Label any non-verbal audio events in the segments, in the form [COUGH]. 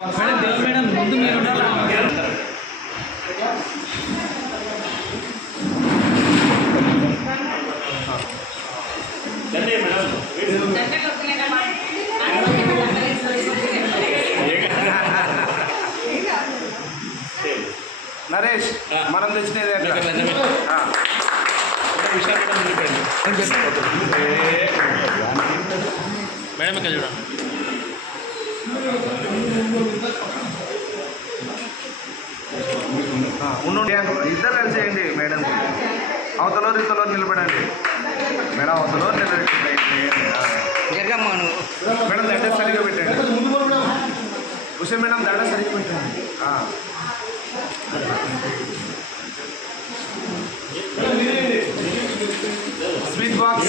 Madam Dev madam ముందు మీరు ఉండాలా నరేష్ మనం తెచ్చినది ఎట్లా ఆ. మేడం ఇక్కడ చూడండి ఉండు. ఇద్దరు కలిసి చేయండి మేడం. అవతలో రీతలో నిలబడండి. మేడం అవతలో నువ్వు. మేడం దండ సరిగా పెట్టండి. ఉషా మేడం దండ సరిగా పెట్టండి. Sweet box?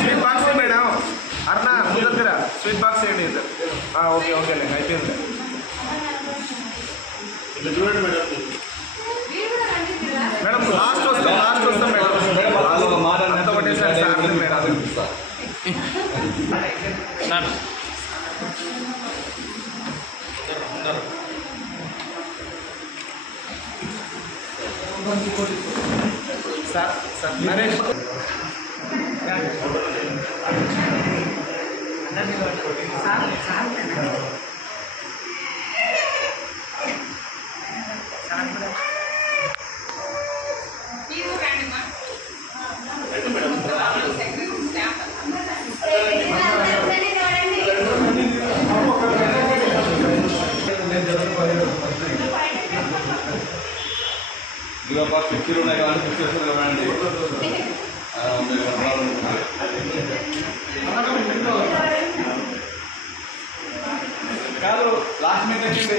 Sweet box madam. అర్ణ ముందర స్వీట్ బాక్స్ వేయండి ఇద్దరు. ఓకే ఓకే అయిపోయింది. మేడం లాస్ట్ వస్తాం లాస్ట్ వస్తాం మేడం అంత ఒకటేసారి sir madam sir sir sir Naresh ఇదిగో పాప పిక్చర్లు ఉన్నాయి కానీ పిక్చర్స్ ఇవ్వండి మీరు కనపడాలనుకుంటున్నారు. కాదు లాస్ట్ మీద ఎక్కండి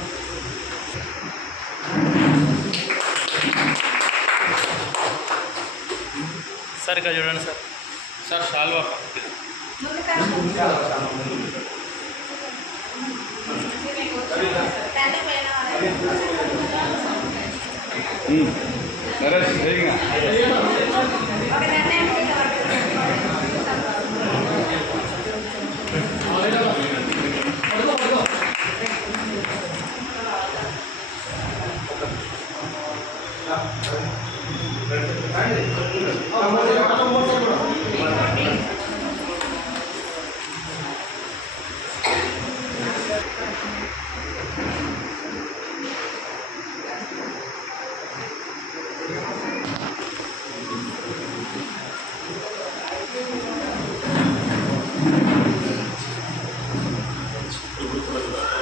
ఇక్కడ చూడండి సార్ సార్ షాల్వా నరేష్ వేగంగా ఇప్పుడు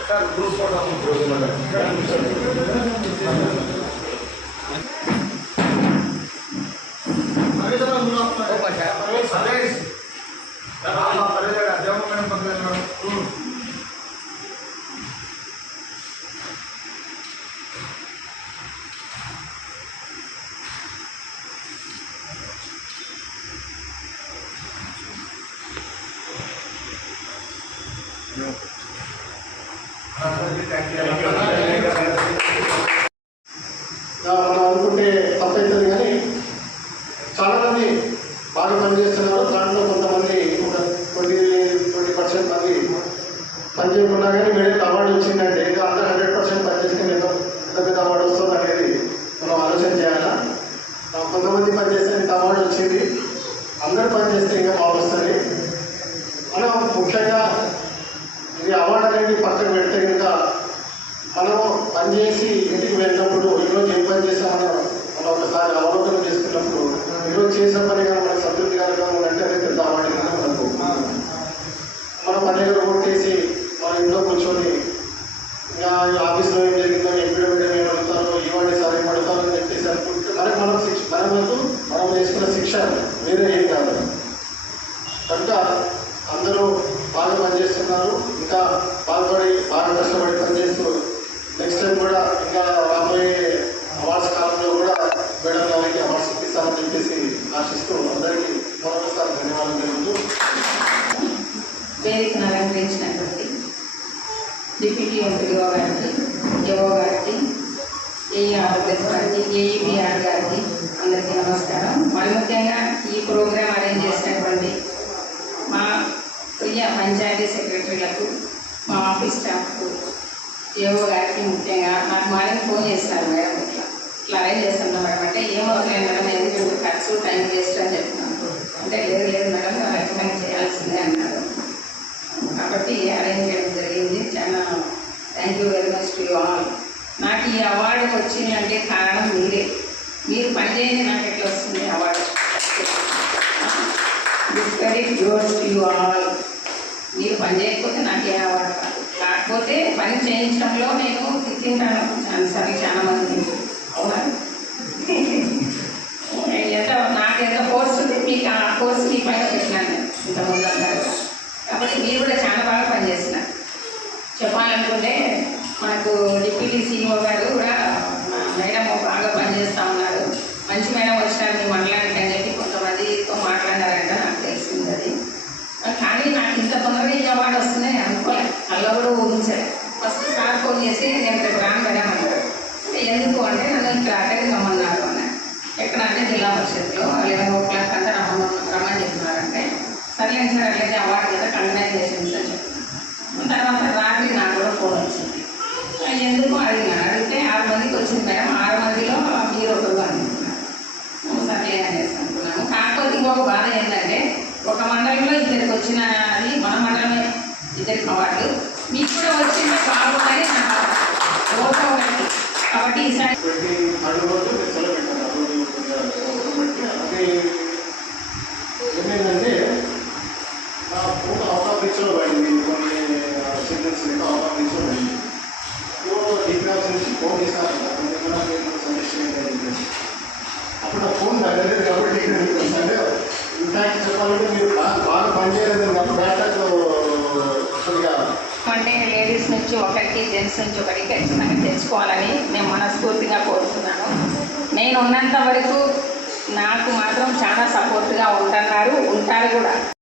Cara, o Bruce pode dar um problema, cara. అనుకుంటే తప్పైతుంది కానీ చాలామంది బాగా పనిచేస్తున్నారు. దాంట్లో కొంతమంది ట్వంటీ ట్వంటీ పర్సెంట్ మంది పనిచేయకుండా కానీ మెడల్ అవార్డు వచ్చిందంటే ఇంకా అందరూ హండ్రెడ్ పర్సెంట్ పనిచేస్తే ఏదో పెద్ద పెద్ద అవార్డు వస్తుంది అనేది మనం ఆలోచన చేయాలా? కొంతమంది పనిచేస్తే ఇంత అవార్డు వచ్చింది. అందరూ పనిచేస్తే ఇంకా బాగా వస్తుంది మనం ముఖ్యంగా ఇది అవార్డు అనేది పక్కన పెడితే మనం పనిచేసి ఇంటికి వెళ్ళినప్పుడు ఈరోజు ఏ పని చేసామని మనం ఒకసారి అవలోకనం చేసుకున్నప్పుడు ఈరోజు చేసిన పని కానీ మనకు సంతృప్తికరంగా ఉందంటే అదే పెద్ద మనకు మన పని దగ్గర కొట్టేసి మన ఇంట్లో కూర్చొని ఇంకా ఆఫీస్లో ఏం జరిగిందో ఎప్పుడు ఏం అడుగుతారో ఇవ్వండి సార్ ఏం అడుగుతారో అని చెప్పేసి అనుకుంటే మనకు మనం శిక్ష మనకు మనం చేసుకున్న శిక్ష వేరే ఏం కాదు. కనుక అందరూ బాగా పనిచేస్తున్నారు ఇంకా బాగా బాగా కష్టపడి పనిచేస్తున్నారు డిప్యూటీ ఎంపీడీఓ గారికి ఏఓ గారికి ఏఈ ఆంధ్రప్రదేశ్ గారికి ఏఈబిఆర్ గారికి అందరికీ నమస్కారం. మరి ముఖ్యంగా ఈ ప్రోగ్రాం అరేంజ్ చేసినటువంటి మా ప్రియ పంచాయతీ సెక్రటరీలకు మా ఆఫీస్ స్టాఫ్కు ఏఓ గారికి ముఖ్యంగా నాకు మార్నింగ్ ఫోన్ చేస్తారు మేడం ఇట్లా. ఇట్లా అరేంజ్ చేస్తున్నాం మేడం. అంటే ఏమవుతుంది మేడం ఎందుకంటే ఖర్చు టైం వేస్ట్ అని చెప్తున్నాను అంటే లేదు లేదు మేడం ఖచ్చితంగా చేయాల్సిందే అన్నారు. కాబట్టి అరేంజ్ చేయడం జరిగింది. చాలా thank you very much to all నాకు ఈ అవార్డు వచ్చింది అంటే కారణం మీరే. మీరు పనిచేయండి నాకు ఎట్లా వస్తుంది award this credit to you all మీరు పని చేయకపోతే నాకు ఏ అవార్డు కాదు. కాకపోతే పని చేయించడంలో నేను తిట్టింటాను చాలాసార్లు చాలా మంది అవునా? [LAUGHS] ఎంత నాకు ఎంత కోర్స్ ఉంది మీకు ఆ కోర్స్ మీ పైన పెట్టినాను ఇంతకుముందు అన్నారు కాబట్టి మీరు కూడా చాలా బాగా పనిచేస్తున్నారు అనుకుంటే మనకు డిప్యూటీ సీఈఓ గారు కూడా మేడం బాగా పనిచేస్తూ ఉన్నారు. మంచి మేడం వచ్చినారు మీ మాట్లాడటం అని చెప్పి కొంతమందితో మాట్లాడారంట నాకు తెలిసింది అది. కానీ నాకు ఇంత తొందరగా ఈ అవార్డు వస్తుందని అనుకోలే. అనుకోలేదు అలా కూడా ఊహించలే. ఫస్ట్ సార్ ఫోన్ చేసి నేను రేపు రాను మేడం అన్నారు. ఎందుకు అంటే నన్ను ఇక్కడ అటెండ్ అన్న. ఎక్కడ అంటే జిల్లా పరిషత్లో లెవెన్ ఓ క్లాక్ అంతా రమ్మని రమ్మని చెప్తున్నారంటే సరే సార్ అట్లయితే అవార్డు కదా కంగ్రాచులేషన్స్ అని చెప్పాను తర్వాత రాత్రి నాకు కూడా ఫోన్ వచ్చింది ఆ, ఎందుకు అడిగినాను అడిగితే ఆరు మందికి వచ్చింది మేడం ఆరు మందిలో మీరు ఒకరు అనుకుంటున్నారు సర్లే అనేసి అనుకున్నాను కాకపోతే ఇంకొక బాధ ఏంటంటే ఒక మండలంలో ఇద్దరికి వచ్చిన అది మన మండలమే ఇద్దరికి అవార్డు మీకు కూడా వచ్చింది బాగుందని ఒకటి. కాబట్టి ఈసారి ఏమైందంటే నా ఫోన్ అవుట్ ఆఫ్ రీచ్లో పడింది. కొన్ని సిగ్నల్స్ లేక అవుట్ ఆఫ్ రీచ్లో పడింది నుంచి ఫోన్ ఏంటంటే అప్పుడు నా ఫోన్ తగ్గలేదు కాబట్టి చెప్పాలంటే మీరు బాగా బాగా పనిచేయలేదు కాబట్టి బ్యాటక్ కొద్దిగా అంటే లేడీస్ నుంచి ఒకరికి జెంట్స్ నుంచి ఒకరికి ఖచ్చితంగా తెచ్చుకోవాలని నేను మనస్ఫూర్తిగా కోరుతున్నాను. నేను ఉన్నంత వరకు నాకు మాత్రం చాలా సపోర్ట్గా ఉంటున్నారు ఉంటారు కూడా.